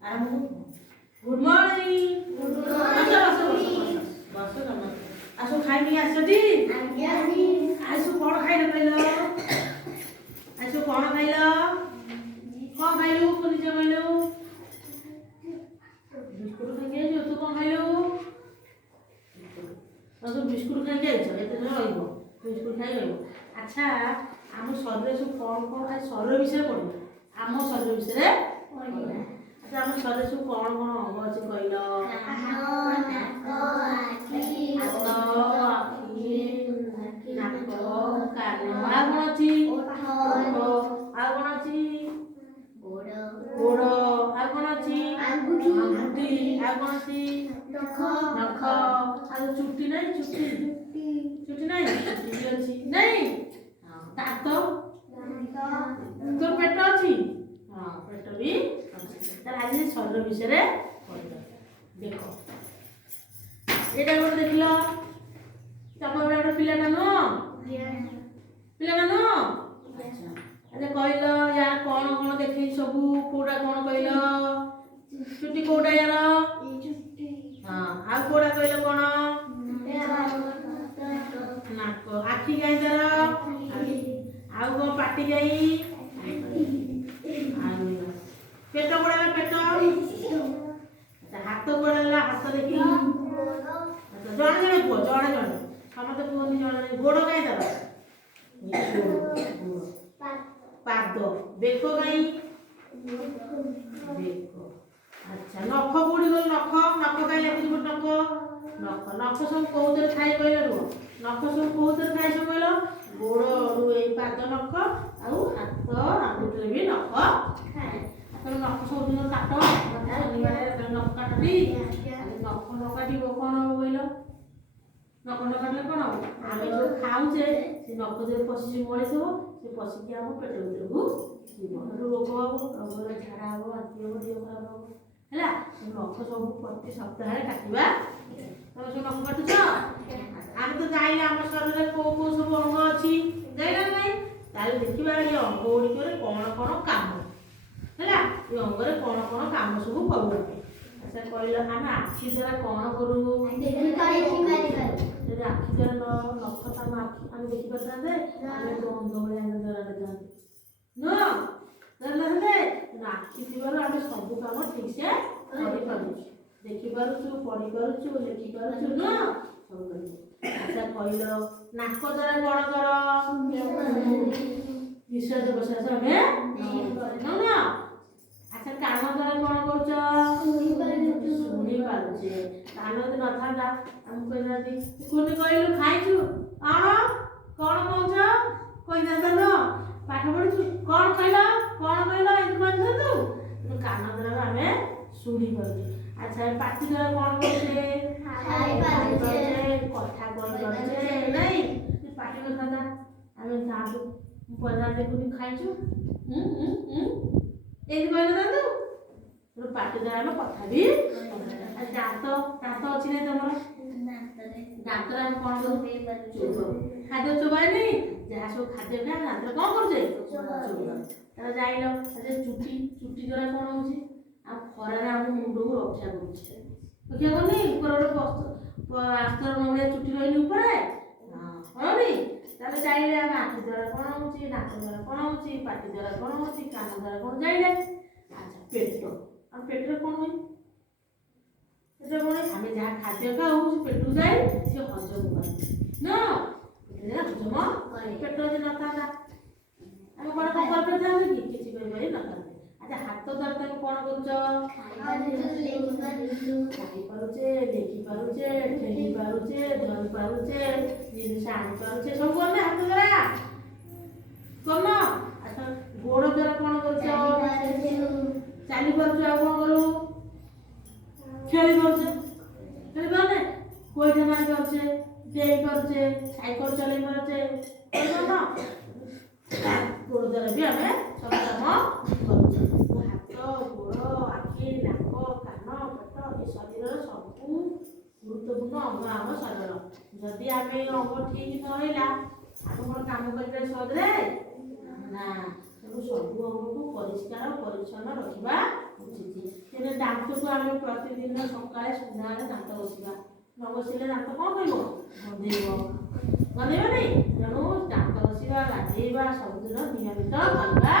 आरंभ good morning बस तुम आसो खाई आसटी आसो कौन खाइल कहल आसो कौन खाइल कौन खाइलु निज कहलु बिस्कुट खाई जो तू कौन खाइलु तो बिस्कुट खाई जाइछ एते रहिबो बिस्कुट खाई रहिबो अच्छा आम शरीर सब कौन कौन खाई शरीर विषय पढ़ो आम शरीर विषय अच्छा आम शरीर सब कौन कौन अंग अच्छे कहल चुट्टी नहीं चुट्टी चुट्टी नहीं चुट्टी भी अच्छी नहीं दांत तो पेट अच्छी हाँ पेट भी अच्छी आज शरीर विषय देख ये गोटे देख लो तुम गोटे पिलाटा नुह पिलाटा नुह अच्छा कहल यार कौन कौन देख सब कौटा कौन कहल चुट्टी कौटा यार हाँ आ कौटा कहल कौन नाक आखि गाई तार आउ कौन पाटी गाई पेट कौड़ा पेट हाथ कौड़ा हाथ देखी जड़े जड़े पुह जड़े जड़े समस्त पुहनी जड़े गोड़ गाई तार पाद बेक गाई बेक अच्छा नख कौड़ी गल नख नख गाई लगे नख नख नख सब कौन खाई कहल रुह नख सब कौन खाई सब कहल गोड़ रुए पाद नख आउ हाथ आंगुठे भी नख खाए नख सब दिन काट शनिवार नख काटती नख न काट कौन हम कहल नख न काटले कौन हम आम जो खाऊे से नख जो पशि मड़ी थो से पशिकी आम पेट भर को रोग हम रोग झाड़ा हम बांति हम देह खराब हम है नख सब प्रति सप्ताह काटा तुम सब नख काटुच आम तो जाइले आम शरीर कौ कौ सब अंग अच्छी जाइला नहीं ताले देखा ये अंग गुड़िक कौन कौन काम है ये अंगरे कौन कौन काम सब करूँ अच्छा कहल आम आखि द्वारा कौन करूँ आखि द्वारा नख आम आम देखी पारे आम तो अंग भाया द्वारा नुह आखि थी आम सब कम ठीक से देखिपुँ पढ़ी पार्चु लिखि पार्चु नुह सब अच्छा कहल नाक द्वारा कौन कर निश्वास प्रश्वास आम न अच्छा कान द्वारा कौन कर शुणी पारे कान यदि न था आम कही कुनी कहलु खाइचु कौन कौन कौच कही न पाठ पढ़ु कौन कहल कान द्वारा आम शुणी पारे अच्छा पाटी द्वारा कौन करे कथा कही नहीं पाटी कथा आम जातु पचार देखुनी खाइचु ये कहल तू पाटी द्वारा आम कथा भी दात दात अच्छी ना तुम दात आम कौन करूँ खाद्य चोबानी जहाँ सब खाद्य खाए दात कौन करे जाइल चुटी चुटी द्वारा कौन हो खरार आम मुंड को रक्षा करुच्छे रक्षा करनी ऊपर आस्तर नड़िया चुटी रही ऊपर कौनी ताले जाइले आम आखि द्वारा कौन हो नाक द्वारा कौन हो पाटी द्वारा कौन हो कान द्वारा कौन जाइले अच्छा पेट आम पेट कौन हुई आम जहाँ खाद्य खाऊ पेट जाए सी हजम करे न हजम पेट यदि न था आम कौन कपर पे था कि किसी न था अच्छा हाथ द्वारा तुम कौन करुचे देखी पारुचे ठेली पारुचे धरी पारुचे जिनिस आनी पारुचे सब करने हाथ द्वारा करन अच्छा गोड़ द्वारा कौन कर चली पारुचे आ कौन करू खेली पारुचे खेली पारे कोईठा मारी पारुचे डेई पारुचे साइकिल चलाई पारुचे गोड़ द्वारा भी आम सब काम करुचे गोड़ आखि नाक कान पेट ये शरीर सब गुरुत्वपूर्ण अंग आम शरीर जदि आम अंग ठीक नहला आम कौन कम कर सहजरे ना सब अंग को परिष्कार परिच्छन्न रखा उचित ଦାନ୍ତକୁ ଆମେ ପ୍ରତିଦିନ ସକାଳେ ସନ୍ଧ୍ୟାବେଳେ ଦାନ୍ତ ଘଷିବା। ନ ଘଷିଲେ ଦାନ୍ତ କ'ଣ କରିବ? ଗନ୍ଧେଇବ। ଗନ୍ଧେଇବ ନାହିଁ? ତେଣୁ ଦାନ୍ତ ଘଷିବା, ଗାଧେଇବା ସବୁଦିନ ନିୟମିତ କରିବା।